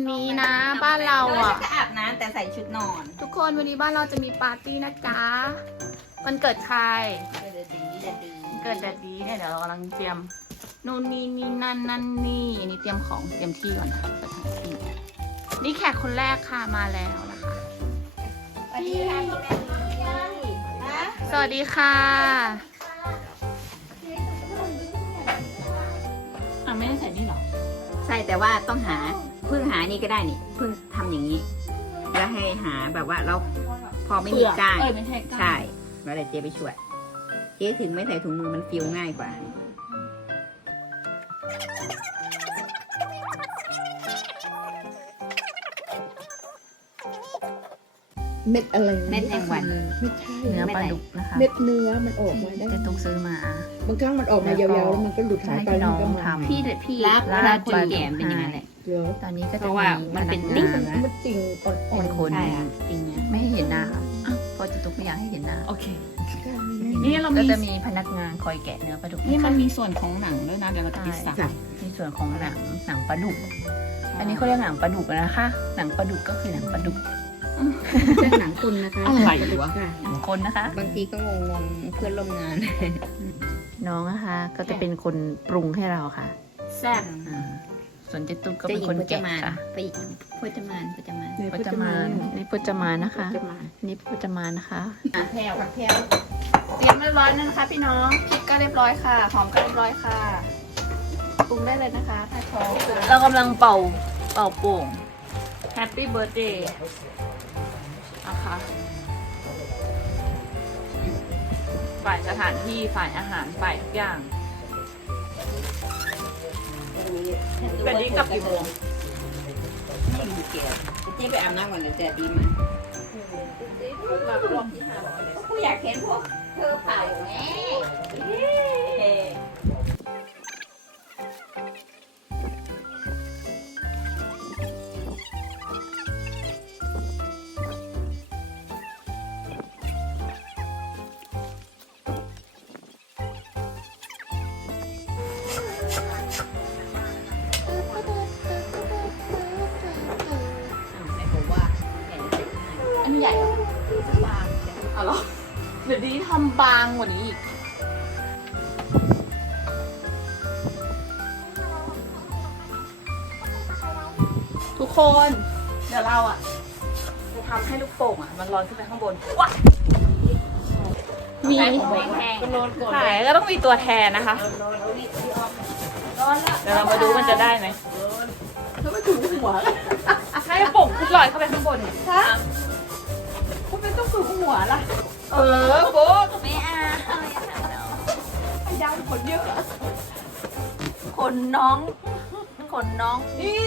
วันนี้นะ บ้านเราอะ ก็อาบน้ำแต่ใส่ชุดนอนทุกคนวันนี้บ้านเราจะมีปาร์ตี้นะจ๊ะวันเกิดใครเกิดดีเกิดดีเกิดแดดดีเนี่ยเดี๋ยวเรากำลังเตรียมนู่นนี่นี่นั่นนั่นนี่อันนี้เตรียมของเตรียมที่ก่อนนะคะสถานที่นี่แขกคนแรกค่ะมาแล้วนะคะ สวัสดีค่ะพี่แม่ดีฮะสวัสดีค่ะอะไม่ได้ใส่นี่หรอ ใช่แต่ว่าต้องหา พึ่งหานี่ก็ได้นี่พึ่งทำอย่างนี้ แล้วให้หาแบบว่าเราพอไม่มีก้างเอ้ยไม่ใช่ก้าง ใช่แล้วเดี๋ยวเจ๊ไปช่วยเจ๊ถึงไม่ใส่ถุงมือมันฟิวง่ายกว่า เม็ดอะไรเม็ดแมงวันไม่ใช่เนื้อปลาดุกนะคะ เม็ดเนื้อมันออกมาได้เจะตุกซื้อมา บางครั้งมันออกมายาวๆแล้วมันก็หลุดหายไปให้พี่น้องมันก็มาทำพี่เด็ดพี่ลาบลาลาบบคนแก่เป็นอย่างนั้นแหละเดี๋ยวตอนนี้ก็เพจะราะว่ามันเป็นนี่ติ๊มันนะมันติ่งอ่อนเป็นคนใช่ค่ะจริงนะไม่ให้เห็นหน้าค่ะอ้าวเพราะเจะตุกไม่อยากให้เห็นหน้าโอเคๆนี่เราก็จะมีพนักงานคอยแกะเนื้อปลาดุกนี่มันมีส่วนของหนังด้วยนะเดี๋ยวเราจะไปสับสับในส่วนของหนังหนังปลาดุก อันนี้เขาเรียกหนังปลาดุกนะคะ หนังปลาดุกก็คือหนังปลาดุก เรื่องหนังคุณนะคะอะไรวะ ค่ะหนังคนนะคะ บางทีก็งงๆเพื่อนร่วมงานน้องนะคะ ก็จะเป็นคนปรุงให้เราค่ะแซ่บอ่าส่วนเจตุกก็เจ้าเป็นหญิงคนพจแกะมานค่ะ ไปพจมานพจมานพจมานนี่พจมานนะคะพจมานนี่พจมานนะคะแพรวผักแพรวเตรียมเรียบร้อยแล้วนะคะพี่น้องพริกก็เรียบร้อยค่ะ หอมก็เรียบร้อยค่ะ ปรุงได้เลยนะคะ ถ้าพร้อมเรากำลังเป่าเป่าโป่ง Happy Birthday นะคะ ฝ่ายสถานที่ฝ่ายอาหารฝ่ายทุกอย่างแบบนี้กลับกี่โมงไม่มีเกี่ยวเจ๊ไปอาบน้ำก่อนเดี๋ยวจะดีมาผู้อยากเห็นพวกเธอเป่าแม่ไม่ ใหญ่เหรอบางอ๋อเหรอเดี๋ยวนี้ทำบางกว่านี้อีก ทุกคน เดี๋ยวเราอะจะทำให้ลูกโป่งอะ มันลอยขึ้นไปข้างบนว้ามีใช้ผมแพงใช่ก็ต้องมีตัวแทนนะคะ เดี๋ยวเรามาดูมันจะได้ไหมถ้าไม่ถูหัวให้โป่งขึ้นลอยเข้าไปข้างบนเนี่ย คุณไม่ต้องถูหัวล่ะ เออโบ๊ะไม่เอายาวขนเยอะขนน้องขนน้องนี่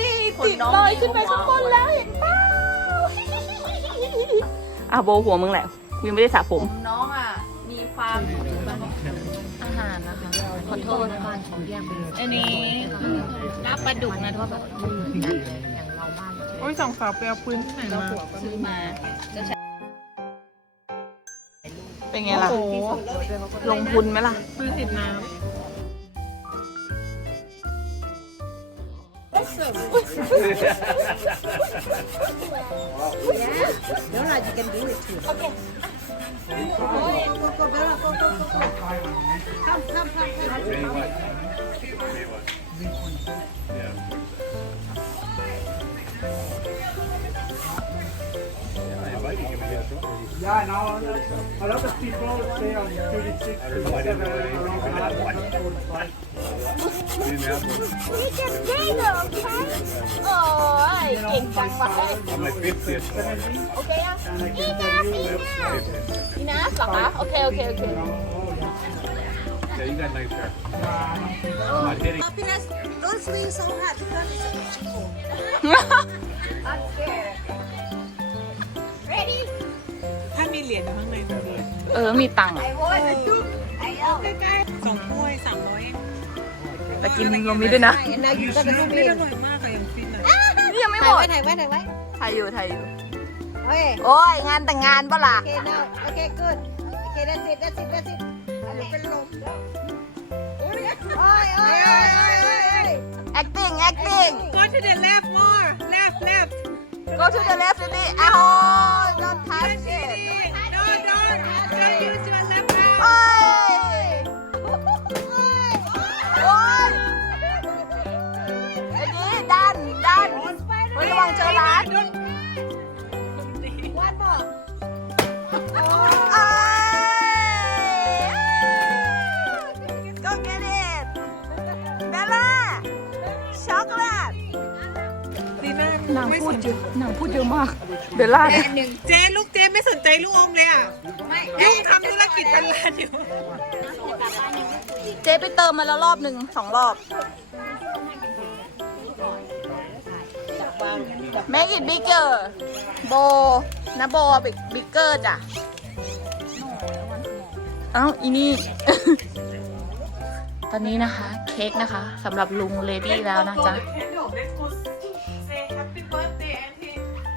ติดลอยขึ้นไปข้างบนแล้วเห็นเปล่าอะโบหัวมึงแหละกูยังไม่ได้สระผม น้องอะ มีความอาหารนะคะ ขอโทษนะคะอันนี้ลาบปลาดุกนะทุกคนโอ้ยสองสาวไปเอาปืนที่ไหนมาซื้อมาจะใช้ เป็นไงล่ะ ลงทุนไหมล่ะปืนติดน้ Yeah, now a lot of people stay on 36, 37, around that, 45. โอ้ยเก่งจังวะ 17, โอเคอะ and I can tell you, นี่นะเหรอคะโอเคโอเคโอเค Yeah, you got nice hair. Not hitting. Happiness, don't swing so hard because it's a vegetable. ถ้า มีเหรียญอยู่ข้างในตรงนี้เออมีตังค์อะสองถ้วยสามร้อยเองแต่กินรวมมิตรด้วยนะ And now you gotta ไม่ spin. อร่อยมากเลยอย่างฟินอะนี่ยังไม่หมถ่ายดไว้ถ่ายไว้ถ่ายไว้ไทยอยู่ไทยอยู่ Okay, โอ้ยงานแต่งงานปะล่ะ okay now. Okay, good. Okay, that's it, that's it, that's it. อันนี้เป็นลมโอ้ยโอ้ยโอ้ยโอ้ยโอ้ย acting acting Go to the left more left left go to the left Cindy oh don't touch it โอ้ยโอ้ยไอ้นี่ดันดันเฮ้ยระวังเจอร้านวันบอกเอ้ย go get it เบลล่าช็อกโกแลต นางพูดเยอะนังพูดเยอะมาก เบลล่าเนี่ย เจ๊ลูกเจ๊ไม่สนใจลูกอมเลยอะ ลูกทำธุรกิจเป็นร้านอยู่เจ๊ไปเติมมาแล้วรอบหนึ่งสองรอบ make it bigger โบนะโบบิ๊กบิ๊กเกอร์จ้ะ เอ้าอีนี่ ตอนนี้นะคะ เค้กนะคะสำหรับลุงเลดี้แล้วนะจ๊ะ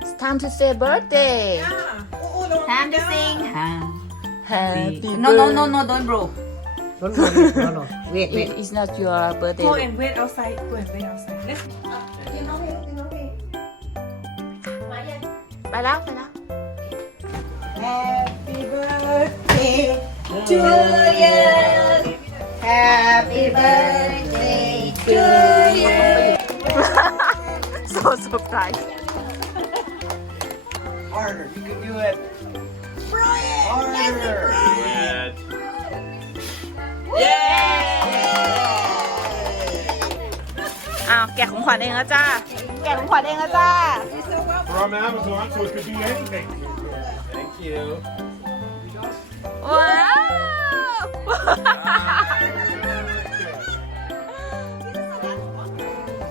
It's time to say birthday time to sing Happy no no no no don't bro No, no, no, no. wait It is not your birthday Go and wait outside go and wait outside let's ไปแล้วไปแล้ว Happy birthday to you Happy birthday to you so surprised Harder. You can do it. Harder. อ้าวแกะของขวัญเองแล้วจ้า แกะของขวัญเองแล้วจ้า From Amazon, so it could be anything. Thank you. ว้าว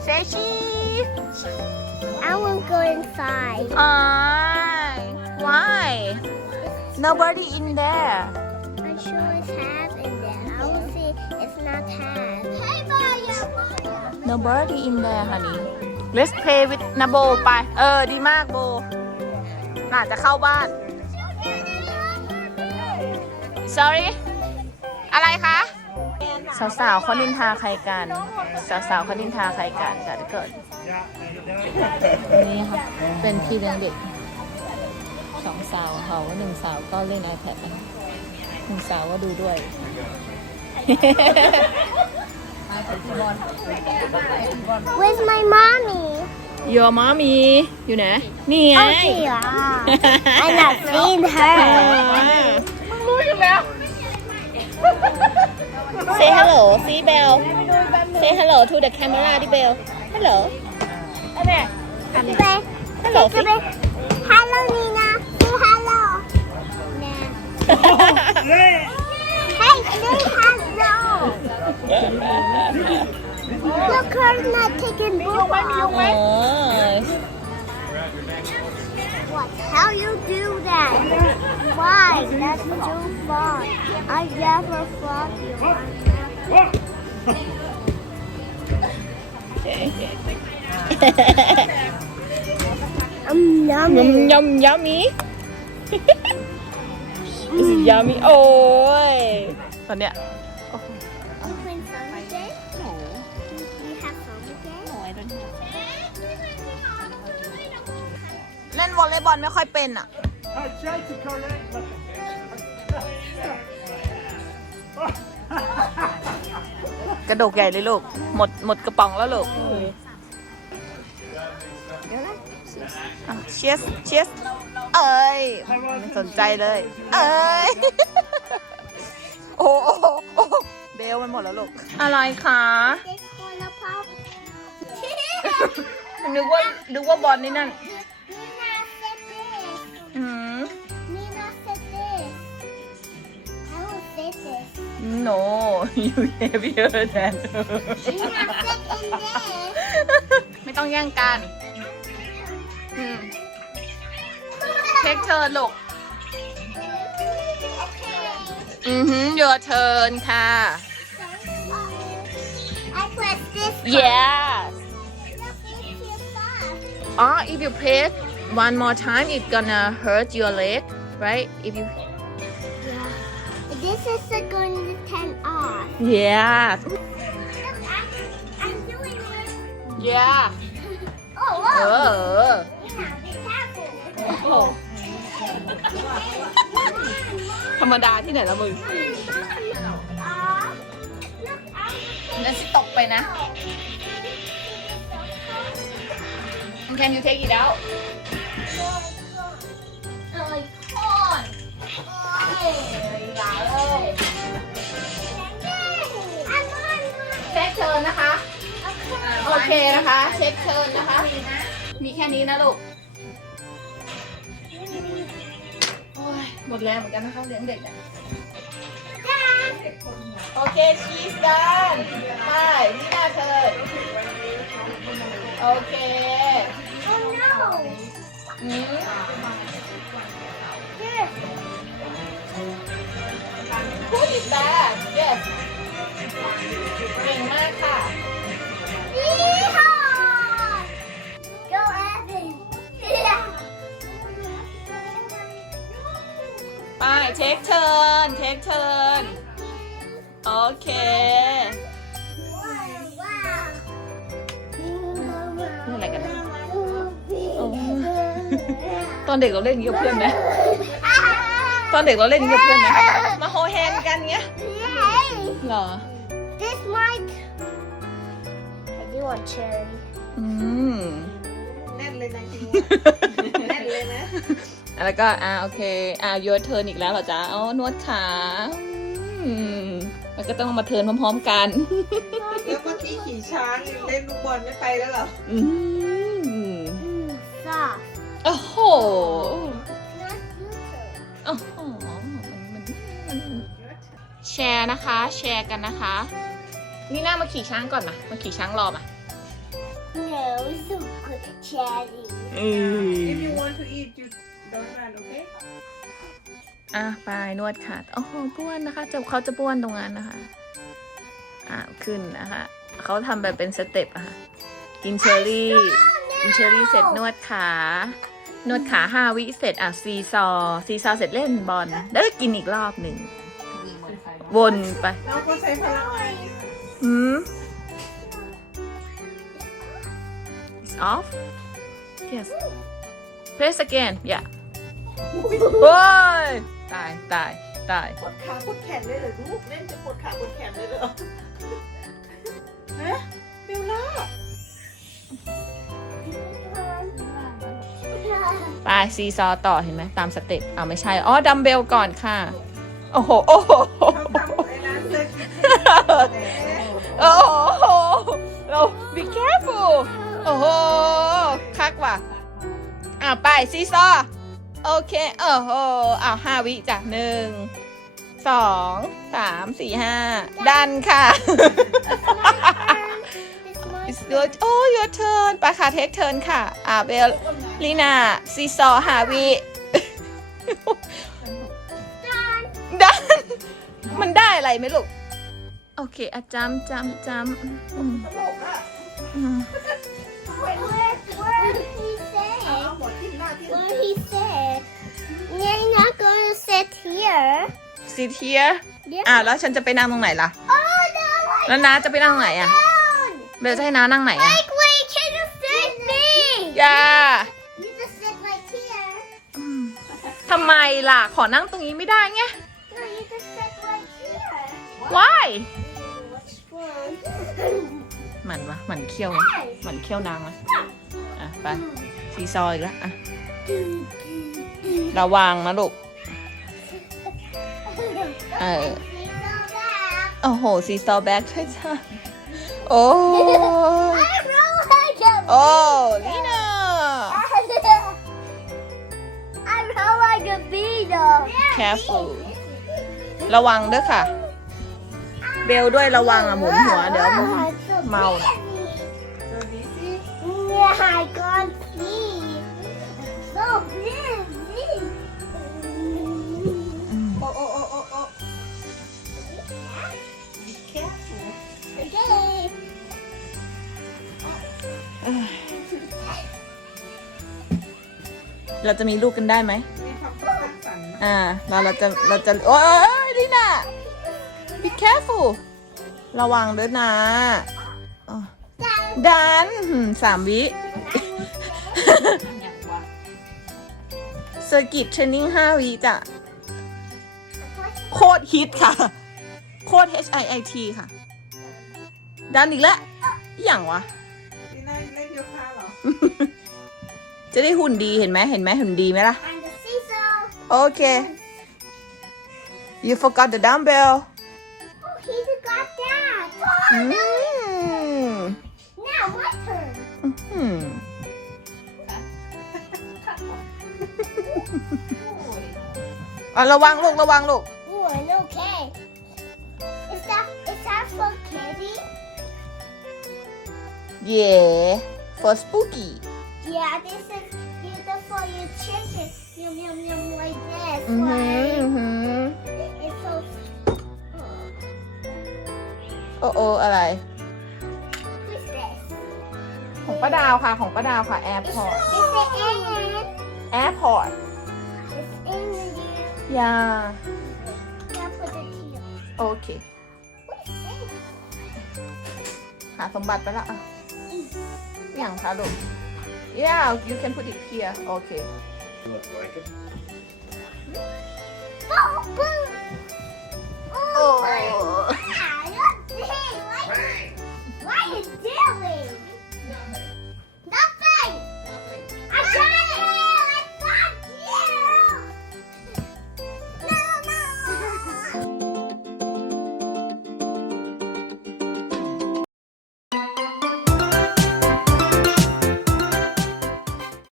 เซชี I won't go inside. อ่า why nobody in there I'm sure it's has in there. I will see it's not has. Hey, Maya! nobody in there honey let's play with นาโบไป เออ ดีมากโบ น่าจะเข้าบ้าน sorry อะไรคะ สาวๆเขานินทาใครกัน สาวๆเขานินทาใครกันแต่ถ้าเกิด นี่ค่ะ เป็นพี่เลี้ยงเด็ก สองสาวเขาหนึ่งสาวก็เล่น iPad นะหนึ่งสาวก็ดูด้วย Where's my mommy? Your mommy อยู่ไหนนี่ไง Oh, dear. I'm not seeing her. มึงรู้อยู่แล้ว Say hello see Bell Say hello to the camera ดิ Bell Hello อันเนี้ย Say, Hello say, say, hello, Nina. Say hello. Nah. Hey, say hello. Look, her not taking book off. โอ้ย What? How you do that? Why? That's too far. I never fought you. I'm ย yummy. ำยำยำมี Is it yummy โอ้ยตอนเนี้ย You playing fun today? No. You have fun today? No, I don't have เล่นวอลเลย์บอลไม่ค่อยเป็นอะ I tried to correct, but กระดกใหญ่เลยลูก หมดหมดกระป๋องแล้วลูกเชียสเชียส เอ้ยไม่สนใจเลย เอ้ยโอ้โหโอ้โหเบลมันหมดแล้วลูกอะไรคะ This gonna pop. นึกว่านึกว่าบอลนี่นั่น Nina said this. อืม Nina said this. I will say this. no you heavier than her Nina said in this. ไม่ต้องแย่งกัน อืม เทคเทิร์นลูก อือหือ your turn ค่ะ I press this. yes Look, it's too fast. oh if you press one more time it's gonna hurt your leg right if you Yeah. This is the going to turn off. yes Look, I'm, I'm doing it. yeah Oh, เอ whoa. อ Yeah. ธรรมดาที่ไหนละมึงนั่นสิตกไปนะ Can you take it out? Ơi, con. Ôi, gà ơi. เช็คเชิญนะคะ โอเคนะคะ เช็คเชิญนะคะ มีแค่นี้นะลูก หมดแรงเหมือนกันนะคะเลี้ยงเด็กอะโอเคชีสกันไปนี่นาเชิญโอเค Oh no! อืม Yes. Put it back yes เก่งมากค่ะ เช็คเชิญเช็คเชิญโอเค นี่อะไรกันเนี่ยโอ้ตอนเด็กเราเล่นอย่างนี้กับเพื่อนไหมตอนเด็กเราเล่นอย่างนี้กับเพื่อนไหมมาโฮแฮนด์กันเงี้ย Hey! เหรอ This mic. I do want cherry. อืมแน่นเลยนะจริงแน่นเลยนะ แล้วก็อ่าโอเคอ่าโยนเทิร์นอีกแล้วเหรอจ๊ะอ๋อนวดขาอืมแล้วก็ต้องมาเทิร์นพร้อมๆกัน แล้วเมื่อกี้ขี่ช้างเล่นลูกบอลไม่ไปแล้วเหรออืม Mm, soft. โอ้โห Not good. โอ้โหมันมันแชร์นะคะ แชร์กันนะคะ นี่น่ามาขี่ช้างก่อนมามาขี่ช้างรอมา No, so good cherry. อืม อะไปนวดขาโอ้โหบ้วนนะคะจะเขาจะบ้วนตรงนั้นนะคะอะขึ้นนะคะเขาทำแบบเป็นสเต็ปอะค่ะกินเชอร์รี่กินเชอร์รี่เสร็จนวดขานวดขาห้าวิเสร็จอะซีซอซีซอเสร็จเล่นบอลแล้วก็กินอีกรอบหนึ่งวนไปน้องก็ใช้พลังอืม It's off yes press again yeah โอ้ย ตายตายตายปวดขาปวดแขนเลยเหรอลูกเล่นจะปวดขาปวดแขนเลยเหรอฮะเบลล่าไปซีซอต่อเห็นไหมตามสเต็ปเอาไม่ใช่ อ๋อ ดัมเบลก่อนค่ะ โอ้โห โอ้โหเขาทำไอ้นั้นเลยโอ้โหเรา be careful โอ้โห คักว่ะอะไปซีซอ โอเคโอ้โหอ้าวห้าวิจ้ะหนึ่งสองสามสี่ห้าดันค่ะ It's good oh your turn ไปค่ะ take turn ค่ะ อ่าเบลลีนาซีซอหาวิดัน มันได้อะไรไหมลูก โอเคอะจำจำจำอืมอืม Where, where did he say? หมดที่หน้าที่ What he said? You're not going to sit here. sit here Yeah. อ่าแล้วฉันจะไปนั่งตรงไหนล่ะ Oh no! แล้วน้าจะไปนั่งตรงไหนอะ Down! เบลจะให้น้านั่งไหนอะ Like, wait, can you sit me? อย่า You just sit right here. ทำไมล่ะ ขอนั่งตรงนี้ไม่ได้ไง No, you just sit right here. why What's wrong? หมันวะหมันเคี้ยวไหมหมันเคี้ยวนางไหมอะไปซีซออีกแล้วอะ ระวังนะลูก เออ โอ้โห ซีซอแบ็กด้วยจ้าโอ้ I roll like a โอ้ลีน่า I roll like a beetle. careful ระวังด้วยค่ะ เบลด้วยระวังอะหมุนหัวเดี๋ยวเมาน่ะ Yeah, I can't see. So busy. เราจะมีลูกกันได้ไหมมีความสร้างสรรค์นะอ่าเราเราจะเราจะโอ้ยลีน่า be careful ระวังด้วยนะอ๋อดันหืมสามวิเซอร์กิตเทรนนิ่ง5วิจ้ะโคตรฮิตค่ะ โคตร H I I T ค่ะ ดันอีกแล้วอหย่างวะพี่น่าเล่นโยคะเหรอ จะได้หุ่นดีเห็นไหมเห็นไหมหุ่นดีไหมล่ะ And the seesaw. โอเค you forgot the dumbbell Oh, he's got that. อื Oh, ม now my turn. อืม อะระวังลูกระวังลูก Ooh, an okay. Is that is that for Kitty? yeah for spooky Yeah, this is either for your chicken. Yum yum yum like this. อือหือ right? อือหือ It's so. โอ้โออะไร What's this? ของป้าดาวค่ะ ของป้าดาวค่ะ It's, airport it's an alien. airport It's alien. ยา Yeah, put it here. โอเค What is this? หาสมบัติไปละอะอย่างคะลูก Yeah, you can put it here. Okay. Look like it. Oh. oh. Why you do?